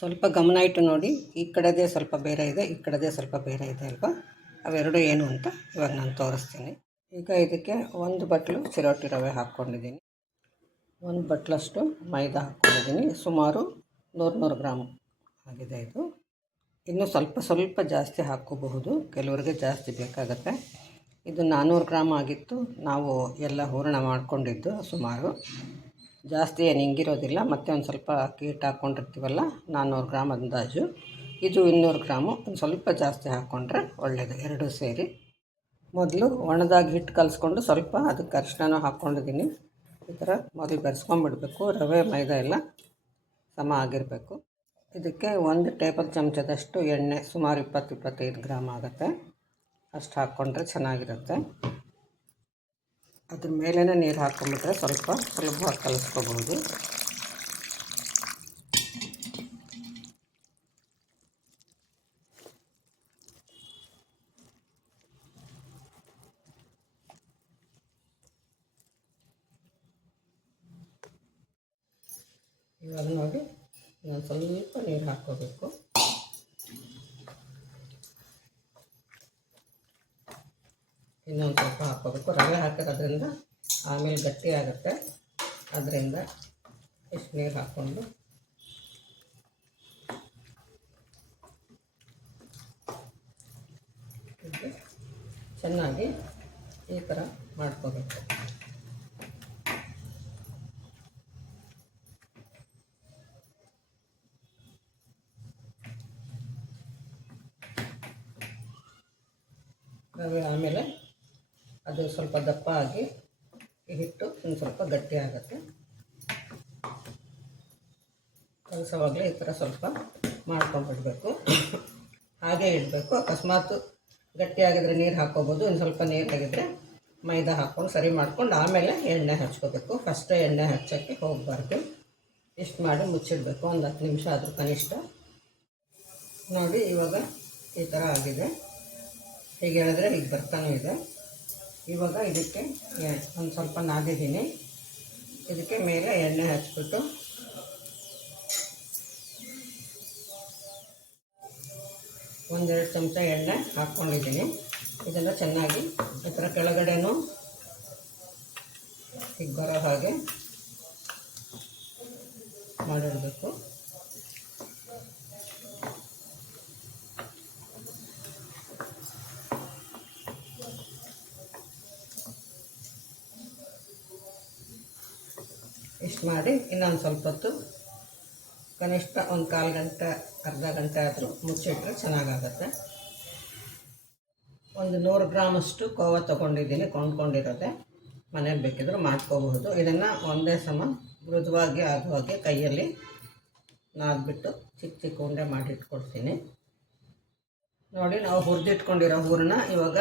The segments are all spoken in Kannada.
ಸ್ವಲ್ಪ ಗಮನ ಇಟ್ಟು ನೋಡಿ. ಈ ಕಡೆದೇ ಸ್ವಲ್ಪ ಬೇರೆ ಇದೆ, ಈ ಕಡೆದೇ ಸ್ವಲ್ಪ ಬೇರೆ ಇದೆ ಅಲ್ವಾ? ಅವೆರಡು ಏನು ಅಂತ ಇವಾಗ ನಾನು ತೋರಿಸ್ತೀನಿ. ಈಗ ಇದಕ್ಕೆ ಒಂದು ಬಟ್ಲು ಚಿರೋಟಿ ರವೆ ಹಾಕ್ಕೊಂಡಿದ್ದೀನಿ. ಒಂದು ಬಟ್ಲಷ್ಟು ಮೈದಾ ಹಾಕ್ಕೊಂಡಿದ್ದೀನಿ. ಸುಮಾರು ನೂರು ನೂರು ಗ್ರಾಮ್ ಆಗಿದೆ ಇದು. ಇನ್ನು ಸ್ವಲ್ಪ ಸ್ವಲ್ಪ ಜಾಸ್ತಿ ಹಾಕ್ಕೋಬಹುದು. ಕೆಲವರಿಗೆ ಜಾಸ್ತಿ ಬೇಕಾಗತ್ತೆ. ಇದು ನಾನ್ನೂರು ಗ್ರಾಮ್ ಆಗಿತ್ತು. ನಾವು ಎಲ್ಲ ಹೂರಣ ಮಾಡಿಕೊಂಡಿದ್ದು ಸುಮಾರು. ಜಾಸ್ತಿ ಏನು ಹಿಂಗಿರೋದಿಲ್ಲ, ಮತ್ತು ಒಂದು ಸ್ವಲ್ಪ ಅಕ್ಕಿ ಹಿಟ್ಟು ಹಾಕ್ಕೊಂಡಿರ್ತೀವಲ್ಲ ನಾನ್ನೂರು ಗ್ರಾಮ್ ಅಂದಾಜು. ಇದು ಇನ್ನೂರು ಗ್ರಾಮು ಒಂದು ಸ್ವಲ್ಪ ಜಾಸ್ತಿ ಹಾಕ್ಕೊಂಡ್ರೆ ಒಳ್ಳೆಯದು ಎರಡೂ ಸೇರಿ. ಮೊದಲು ಒಣದಾಗಿ ಹಿಟ್ಟು ಕಲಿಸ್ಕೊಂಡು ಸ್ವಲ್ಪ ಅದಕ್ಕೆ ಅರಿಶಿನ ಹಾಕ್ಕೊಂಡಿದ್ದೀನಿ ಈ ಥರ ಮೊದಲು ಬೆರೆಸ್ಕೊಂಡ್ಬಿಡ್ಬೇಕು ರವೆ, ಮೈದಾ ಎಲ್ಲ ಸಮ ಆಗಿರಬೇಕು. ಇದಕ್ಕೆ ಒಂದು ಟೇಬಲ್ ಚಮಚದಷ್ಟು ಎಣ್ಣೆ, ಸುಮಾರು ಇಪ್ಪತ್ತು, ಇಪ್ಪತ್ತೈದು ಗ್ರಾಮ್ ಆಗುತ್ತೆ. ಅಷ್ಟು ಹಾಕ್ಕೊಂಡ್ರೆ ಚೆನ್ನಾಗಿರುತ್ತೆ. ಅದ್ರ ಮೇಲೇ ನೀರು ಹಾಕ್ಕೊಂಬಿಟ್ರೆ ಸ್ವಲ್ಪ ಸುಲಭವಾಗಿ ಕಲಿಸ್ಕೋಬಹುದು ಇವಾಗ ನೋಡಿ ನಾನು ಸ್ವಲ್ಪ ನೀರು ಹಾಕ್ಕೋಬೇಕು. ಇನ್ನೊಂದು ಸ್ವಲ್ಪ ಹಾಕ್ಕೋಬೇಕು. ರವೆ ಹಾಕಿರೋದ್ರಿಂದ ಆಮೇಲೆ ಗಟ್ಟಿ ಆಗುತ್ತೆ. ಅದರಿಂದ ಇಷ್ಟು ನೀರು ಹಾಕ್ಕೊಂಡು. ಚೆನ್ನಾಗಿ ಈ ಥರ ಮಾಡ್ಕೋಬೇಕು. ಆಮೇಲೆ ಅದು ಸ್ವಲ್ಪ ದಪ್ಪ ಆಗಿ ಹಿಟ್ಟು ಒಂದು ಸ್ವಲ್ಪ ಗಟ್ಟಿ ಆಗುತ್ತೆ. ಕಲಸವಾಗಲೇ ಈ ಥರ ಸ್ವಲ್ಪ ಮಾಡ್ಕೊಂಡ್ಬಿಡ್ಬೇಕು ಹಾಗೆ ಇಡಬೇಕು. ಅಕಸ್ಮಾತ್ ಗಟ್ಟಿಯಾಗಿದ್ರೆ ನೀರು ಹಾಕ್ಕೋಬೋದು ಇನ್ನು ಸ್ವಲ್ಪ ನೀರಾಗಿದ್ದರೆ ಮೈದಾ ಹಾಕ್ಕೊಂಡು ಸರಿ ಮಾಡ್ಕೊಂಡು ಆಮೇಲೆ ಎಣ್ಣೆ ಹಚ್ಕೋಬೇಕು. ಫಸ್ಟೇ ಎಣ್ಣೆ ಹಚ್ಚೋಕ್ಕೆ ಹೋಗಬಾರ್ದು. ಇಷ್ಟು ಮಾಡಿ ಮುಚ್ಚಿಡಬೇಕು. ಒಂದು ಹತ್ತು ನಿಮಿಷ ಆದರೂ ಕನಿಷ್ಠ. ನೋಡಿ ಇವಾಗ ಈ ಥರ ಆಗಿದೆ. ಹೀಗೆ ಹೇಳಿದ್ರೆ ಹೀಗೆ ಬರ್ತಾನೂ ಇದೆ. ಇವಾಗ ಇದಕ್ಕೆ ಒಂದು ಸ್ವಲ್ಪ ನಾದಿದ್ದೀನಿ. ಇದಕ್ಕೆ ಮೇಲೆ ಎಣ್ಣೆ ಹಚ್ಬಿಟ್ಟು. ಒಂದೆರಡು ಚಮಚ ಎಣ್ಣೆ ಹಾಕ್ಕೊಂಡಿದ್ದೀನಿ. ಇದೆಲ್ಲ ಚೆನ್ನಾಗಿ ಈ ಥರ ಕೆಳಗಡೆನೂ ಬರೋ ಹಾಗೆ ಮಾಡಿಡಬೇಕು. ಮಾಡಿ ಇನ್ನೊಂದು ಸ್ವಲ್ಪ ಹೊತ್ತು ಕನಿಷ್ಠ ಒಂದು ಕಾಲು ಗಂಟೆ, ಅರ್ಧ ಗಂಟೆ ಆದರೂ ಮುಚ್ಚಿಟ್ರೆ ಚೆನ್ನಾಗಾಗತ್ತೆ. ಒಂದು ನೂರು ಗ್ರಾಮಷ್ಟು ಕೋವ ತೊಗೊಂಡಿದ್ದೀನಿ, ಕೊಂಡ್ಕೊಂಡಿರೋದೆ. ಮನೇಲಿ ಬೇಕಿದ್ರೂ ಮಾಡ್ಕೋಬಹುದು. ಇದನ್ನು ಒಂದೇ ಸಮ ಮೃದುವಾಗಿ ಆಗೋ ಹಾಗೆ ಕೈಯಲ್ಲಿ ನಾದ್ಬಿಟ್ಟು ಚಿಕ್ಕ ಚಿಕ್ಕ ಉಂಡೆ ಮಾಡಿಟ್ಕೊಡ್ತೀನಿ. ನೋಡಿ, ನಾವು ಹುರಿದಿಟ್ಕೊಂಡಿರೋ ಹೂರನ್ನ ಇವಾಗ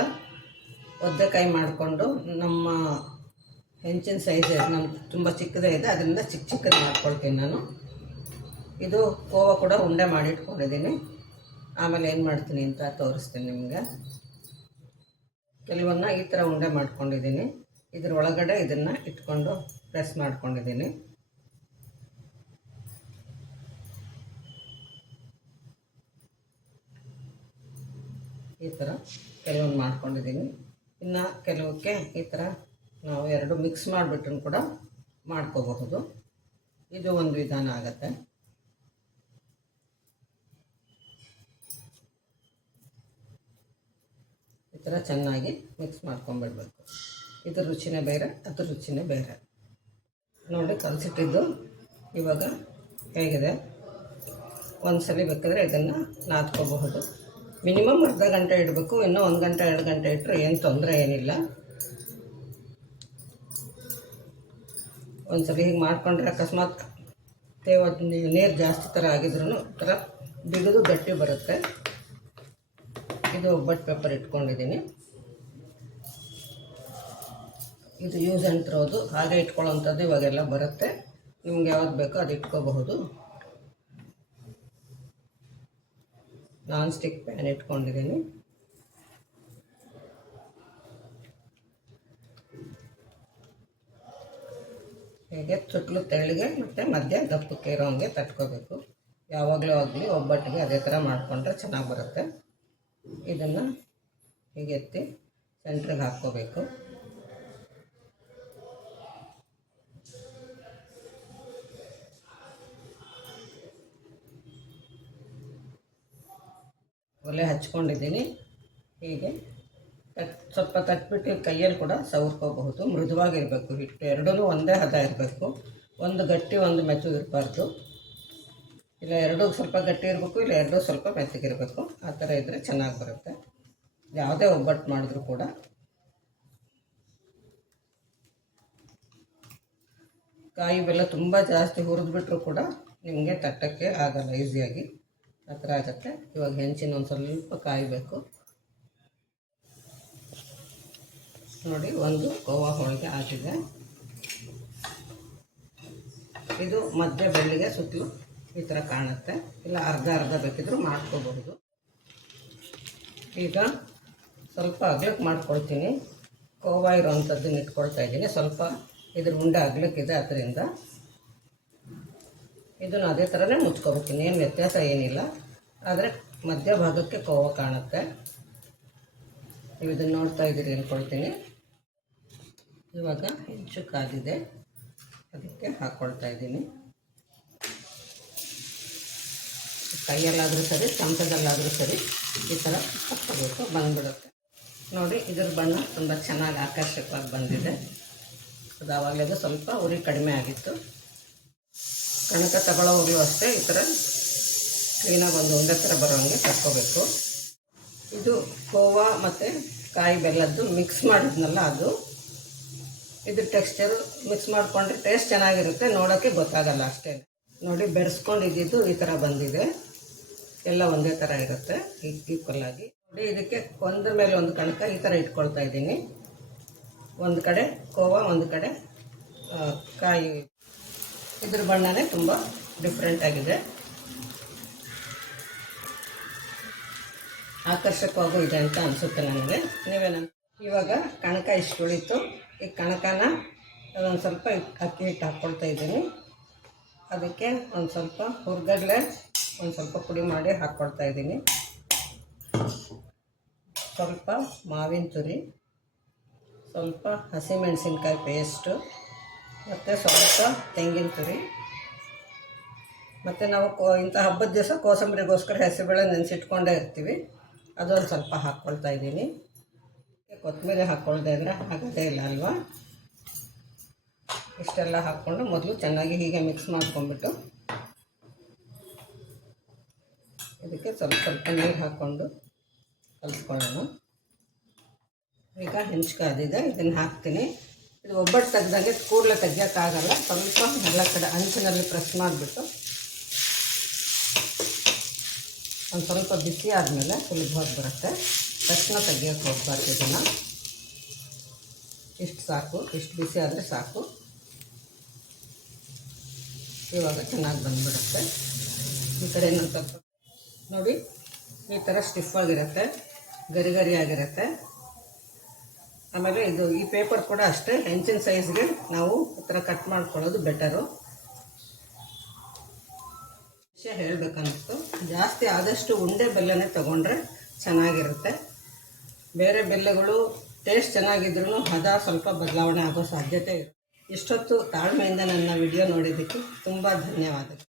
ಒದ್ದೆಕಾಯಿ ಮಾಡಿಕೊಂಡು ನಮ್ಮ ಹೆಂಚಿನ ಸೈಜ್ ನಮ್ಮ ತುಂಬ ಚಿಕ್ಕದೇ ಇದೆ, ಅದರಿಂದ ಚಿಕ್ಕ ಚಿಕ್ಕದು ಮಾಡ್ಕೊಳ್ತೀನಿ ನಾನು. ಇದು ಕೋವ ಕೂಡ ಉಂಡೆ ಮಾಡಿಟ್ಕೊಂಡಿದ್ದೀನಿ ಆಮೇಲೆ ಏನು ಮಾಡ್ತೀನಿ ಅಂತ ತೋರಿಸ್ತೀನಿ ನಿಮಗೆ. ಕೆಲವನ್ನ ಈ ಥರ ಉಂಡೆ ಮಾಡ್ಕೊಂಡಿದ್ದೀನಿ. ಇದ್ರ ಒಳಗಡೆ ಇದನ್ನು ಇಟ್ಕೊಂಡು ಪ್ರೆಸ್ ಮಾಡ್ಕೊಂಡಿದ್ದೀನಿ. ಈ ಥರ ಕೆಲವೊಂದು ಮಾಡ್ಕೊಂಡಿದ್ದೀನಿ. ಇನ್ನು ಕೆಲವಕ್ಕೆ ಈ ಥರ ನಾವು ಎರಡು ಮಿಕ್ಸ್ ಮಾಡಿಬಿಟ್ಟು ಕೂಡ ಮಾಡ್ಕೋಬಹುದು. ಇದು ಒಂದು ವಿಧಾನ ಆಗತ್ತೆ. ಈ ಥರ ಚೆನ್ನಾಗಿ ಮಿಕ್ಸ್ ಮಾಡ್ಕೊಂಬಿಡ್ಬೇಕು. ಇದ್ರ ರುಚಿನೇ ಬೇರೆ ಅದ್ರ ರುಚಿನೇ ಬೇರೆ. ನೋಡಿ, ಕಲಸಿಟ್ಟಿದ್ದು ಇವಾಗ ಹೇಗಿದೆ? ಒಂದು ಸಲ ಬೇಕಾದರೆ ಇದನ್ನು ನಾದ್ಕೋಬಹುದು. ಮಿನಿಮಮ್ ಅರ್ಧ ಗಂಟೆ ಇಡಬೇಕು, ಇನ್ನೂ ಒಂದು ಗಂಟೆ, ಎರಡು ಗಂಟೆ ಇಟ್ಟರೆ ಏನು ತೊಂದರೆ ಏನಿಲ್ಲ. ಒಂದು ಸರಿ ಹೀಗೆ ಮಾಡಿಕೊಂಡ್ರೆ ಅಕಸ್ಮಾತ್ ತೇವ ನೀರು ಜಾಸ್ತಿ ಥರ ಆಗಿದ್ರು ಥರ ಬಿಗಿದು ಗಟ್ಟಿ ಬರುತ್ತೆ. ಇದು ಒಬ್ಬಟ್ಟು ಪೇಪರ್ ಇಟ್ಕೊಂಡಿದ್ದೀನಿ. ಇದು ಯೂಸ್ ಥ್ರೋದು. ಹಾಗೆ ಇಟ್ಕೊಳ್ಳೋವಂಥದ್ದು ಇವಾಗೆಲ್ಲ ಬರುತ್ತೆ. ನಿಮ್ಗೆ ಯಾವ್ದು ಬೇಕೋ ಅದು ಇಟ್ಕೋಬಹುದು. ನಾನ್ ಸ್ಟಿಕ್ ಪ್ಯಾನ್ ಇಟ್ಕೊಂಡಿದ್ದೀನಿ ಹೇಗೆ ಸುತ್ತಲೂ ತೆಳ್ಳಗೆ ಮತ್ತು ಮಧ್ಯ ದಪ್ಪಕ್ಕೆ ಇರೋ ಹಂಗೆ ತಟ್ಕೋಬೇಕು. ಯಾವಾಗಲೂ ಆಗಲಿ ಒಬ್ಬಟ್ಟಿಗೆ ಅದೇ ಥರ ಮಾಡಿಕೊಂಡ್ರೆ ಚೆನ್ನಾಗಿ ಬರುತ್ತೆ. ಇದನ್ನು ಹೀಗೆ ಎತ್ತಿ ಸೆಂಟ್ರಿಗೆ ಹಾಕ್ಕೋಬೇಕು. ಒಲೆ ಹಚ್ಕೊಂಡಿದ್ದೀನಿ. ಹೀಗೆ ತಟ್, ಸ್ವಲ್ಪ ತಟ್ಬಿಟ್ಟು ಕೈಯಲ್ಲಿ ಕೂಡ ಸವರ್ಕೋಬಹುದು. ಮೃದುವಾಗಿರಬೇಕು. ಹಿಟ್ಟು ಎರಡೂ ಒಂದೇ ಹದ ಇರಬೇಕು. ಒಂದು ಗಟ್ಟಿ ಒಂದು ಮೆತ್ತಗಿರಬಾರ್ದು ಇಲ್ಲ, ಎರಡೂ ಸ್ವಲ್ಪ ಗಟ್ಟಿ ಇರಬೇಕು, ಇಲ್ಲ, ಎರಡೂ ಸ್ವಲ್ಪ ಮೆತ್ತಗಿರಬೇಕು ಆ ಥರ ಇದ್ದರೆ ಚೆನ್ನಾಗಿ ಬರುತ್ತೆ. ಯಾವುದೇ ಒಬ್ಬಟ್ಟು ಮಾಡಿದ್ರು ಕೂಡ. ಕಾಯಿ ಬೆಲ್ಲ ತುಂಬ ಜಾಸ್ತಿ ಹುರಿದ್ಬಿಟ್ರು ಕೂಡ ನಿಮಗೆ ತಟ್ಟಕ್ಕೆ ಆಗಲ್ಲ, ಈಸಿಯಾಗಿ. ಆ ಥರ ಆಗುತ್ತೆ. ಇವಾಗ ಹೆಂಚಿನ ಒಂದು ಸ್ವಲ್ಪ ಕಾಯಬೇಕು ನೋಡಿ, ಒಂದು ಕೋವಾ ಹೋಳಿಗೆ ಆಗಿದೆ. ಇದು ಮಧ್ಯ ಬೆಳ್ಳಿಗೆ ಸುತ್ತಲೂ ಈ ಥರ ಕಾಣುತ್ತೆ. ಇಲ್ಲ, ಅರ್ಧ ಅರ್ಧ ಬೇಕಿದ್ರು ಮಾಡ್ಕೋಬಹುದು. ಈಗ ಸ್ವಲ್ಪ ಅಗ್ಲಕ್ಕೆ ಮಾಡ್ಕೊಳ್ತೀನಿ. ಕೋವಾ ಇರೋವಂಥದ್ದನ್ನು ಇಟ್ಕೊಳ್ತಾ ಇದ್ದೀನಿ. ಸ್ವಲ್ಪ ಇದ್ರ ಉಂಡೆ ಅಗ್ಲಕ್ಕಿದೆ ಅದರಿಂದ. ಇದನ್ನು ಅದೇ ಥರನೇ ಮುಚ್ಕೊಬೇಕಿನಿ ಏನು ವ್ಯತ್ಯಾಸ ಏನಿಲ್ಲ. ಆದರೆ ಮಧ್ಯಭಾಗಕ್ಕೆ ಕೋವ ಕಾಣುತ್ತೆ. ನೀವು ಇದನ್ನು ನೋಡ್ತಾ ಇದ್ದೀರಿ ಅಂದ್ಕೊಳ್ತೀನಿ ಇವಾಗ ಹೆಚ್ಚು ಕಾದಿದೆ ಅದಕ್ಕೆ ಹಾಕ್ಕೊಳ್ತಾ ಇದ್ದೀನಿ. ಕೈಯಲ್ಲಾದರೂ ಸರಿ, ಚಮಚದಲ್ಲಾದರೂ ಸರಿ ಈ ಥರ ಹಾಕ್ಕೋಬೇಕು ಬಂದ್ಬಿಡುತ್ತೆ. ನೋಡಿ ಇದ್ರ ಬಣ್ಣ ತುಂಬ ಚೆನ್ನಾಗಿ ಆಕರ್ಷಕವಾಗಿ ಬಂದಿದೆ. ಅದು ಆವಾಗಲೇ ಸ್ವಲ್ಪ ಉರಿ ಕಡಿಮೆ ಆಗಿತ್ತು. ಕಣಕ ತಗೊಳ್ಳೋವಾಗಲೂ ಅಷ್ಟೇ, ಈ ಥರ ಕ್ಲೀನಾಗಿ ಒಂದು ಒಂದೇ ಥರ ಬರೋಂಗೆ ತಕ್ಕೋಬೇಕು ಇದು ಕೋವಾ ಮತ್ತು ಕಾಯಿ ಬೆಲ್ಲದ್ದು ಮಿಕ್ಸ್ ಮಾಡಿದ್ನಲ್ಲ ಅದು. ಇದ್ರ ಟೆಕ್ಸ್ಚರ್ ಮಿಕ್ಸ್ ಮಾಡಿಕೊಂಡ್ರೆ ಟೇಸ್ಟ್ ಚೆನ್ನಾಗಿರುತ್ತೆ. ನೋಡೋಕ್ಕೆ ಗೊತ್ತಾಗಲ್ಲ ಅಷ್ಟೇ. ನೋಡಿ ಬೆರೆಸ್ಕೊಂಡಿದ್ದು ಈ ಥರ ಬಂದಿದೆ. ಎಲ್ಲ ಒಂದೇ ಥರ ಇರುತ್ತೆ ಈಕ್ವಲ್ ಆಗಿ. ನೋಡಿ, ಇದಕ್ಕೆ ಒಂದ್ರ ಮೇಲೆ ಒಂದು ಕಣಕ ಈ ಥರ ಇಟ್ಕೊಳ್ತಾ ಇದ್ದೀನಿ. ಒಂದು ಕಡೆ ಕೋವಾ, ಒಂದು ಕಡೆ ಕಾಯಿ. ಇದ್ರ ಬಣ್ಣನೇ ತುಂಬ ಡಿಫ್ರೆಂಟ್ ಆಗಿದೆ. ಆಕರ್ಷಕವಾಗೂ ಇದೆ ಅಂತ ಅನಿಸುತ್ತೆ ನನಗೆ. ನೀವೇನ ಇವಾಗ ಕಣಕ ಇಷ್ಟು ಉಳಿತು. ಈ ಕಣಕನ ಅದೊಂದು ಸ್ವಲ್ಪ ಅಕ್ಕಿ ಹಿಟ್ಟು ಹಾಕ್ಕೊಳ್ತಾ ಇದ್ದೀನಿ. ಅದಕ್ಕೆ ಒಂದು ಸ್ವಲ್ಪ ಹುರ್ಗಡ್ಲೆ ಒಂದು ಸ್ವಲ್ಪ ಪುಡಿ ಮಾಡಿ ಹಾಕ್ಕೊಳ್ತಾ ಇದ್ದೀನಿ. ಸ್ವಲ್ಪ ಮಾವಿನ ತುರಿ, ಸ್ವಲ್ಪ ಹಸಿಮೆಣಸಿನ್ಕಾಯಿ ಪೇಸ್ಟು, ಮತ್ತು ಸ್ವಲ್ಪ ತೆಂಗಿನ ತುರಿ. ಮತ್ತು ನಾವು ಕೋ ಇಂಥ ಹಬ್ಬದ ದಿವಸ ಕೋಸಂಬರಿಗೋಸ್ಕರ ಹೆಸರುಬೇಳೆ ನೆನೆಸಿಟ್ಕೊಂಡೇ ಇರ್ತೀವಿ. ಅದೊಂದು ಸ್ವಲ್ಪ ಹಾಕ್ಕೊಳ್ತಾ ಇದ್ದೀನಿ. ಕೊತ್ತಂಬರಿ ಹಾಕ್ಕೊಳ್ದೆ ಅಂದರೆ ಆಗೋದೇ ಇಲ್ಲ ಅಲ್ವಾ? ಇಷ್ಟೆಲ್ಲ ಹಾಕ್ಕೊಂಡು ಮೊದಲು ಚೆನ್ನಾಗಿ ಹೀಗೆ ಮಿಕ್ಸ್ ಮಾಡ್ಕೊಂಡ್ಬಿಟ್ಟು ಇದಕ್ಕೆ ಸ್ವಲ್ಪ ಸ್ವಲ್ಪ ನೀರು ಹಾಕ್ಕೊಂಡು ಕಲಿಸ್ಕೊಳ್ಳೋಣ. ಈಗ ಹೆಂಚ್ಕಾದಿದೆ ಇದನ್ನು ಹಾಕ್ತೀನಿ. ಇದು ಒಬ್ಬಟ್ಟು ತೆಗ್ದಂಗೆ ಕೂಡಲೇ ತೆಗಿಯೋಕ್ಕಾಗಲ್ಲ, ಸ್ವಲ್ಪ ಎಲ್ಲ ಕಡೆ ಅಂಚಿನಲ್ಲಿ ಪ್ರೆಸ್ ಮಾಡಿಬಿಟ್ಟು ಒಂದು ಸ್ವಲ್ಪ ಬಿಸಿ ಆದಮೇಲೆ ಸುಲಭವಾಗಿ ಬರುತ್ತೆ ತಕ್ಷಣ ತೆಗಿಯೋಕ್ಕೆ ಹೋಗ್ಬಾರ್ದು ಇದನ್ನು. ಇಷ್ಟು ಸಾಕು, ಇಷ್ಟು ಬಿಸಿ ಆದರೆ ಸಾಕು. ಇವಾಗ ಚೆನ್ನಾಗಿ ಬಂದುಬಿಡುತ್ತೆ. ಈ ಕಡೆ ಏನಂತ ನೋಡಿ, ಈ ಥರ ಸ್ಟಿಫ್ ಆಗಿರುತ್ತೆ, ಗರಿ ಗರಿ ಆಗಿರುತ್ತೆ. ಆಮೇಲೆ ಇದು ಈ ಪೇಪರ್ ಕೂಡ ಅಷ್ಟೇ, ಹೆಂಚಿನ ಸೈಜ್ಗೆ ನಾವು ಈ ಥರ ಕಟ್ ಮಾಡ್ಕೊಳ್ಳೋದು ಬೆಟರು ವಿಷಯ ಹೇಳಬೇಕನ್ನಿಸ್ತು. ಜಾಸ್ತಿ ಆದಷ್ಟು ಉಂಡೆ ಬೆಲ್ಲನೇ ತಗೊಂಡ್ರೆ ಚೆನ್ನಾಗಿರುತ್ತೆ. ಬೇರೆ ಬೆಲ್ಲಗಳು ಟೇಸ್ಟ್ ಚೆನ್ನಾಗಿದ್ರೂ ಹದ ಸ್ವಲ್ಪ ಬದಲಾವಣೆ ಆಗೋ ಸಾಧ್ಯತೆ ಇಷ್ಟೊತ್ತು ತಾಳ್ಮೆಯಿಂದ ನನ್ನ ವಿಡಿಯೋ ನೋಡಿದ್ದಕ್ಕೆ ತುಂಬ ಧನ್ಯವಾದಗಳು.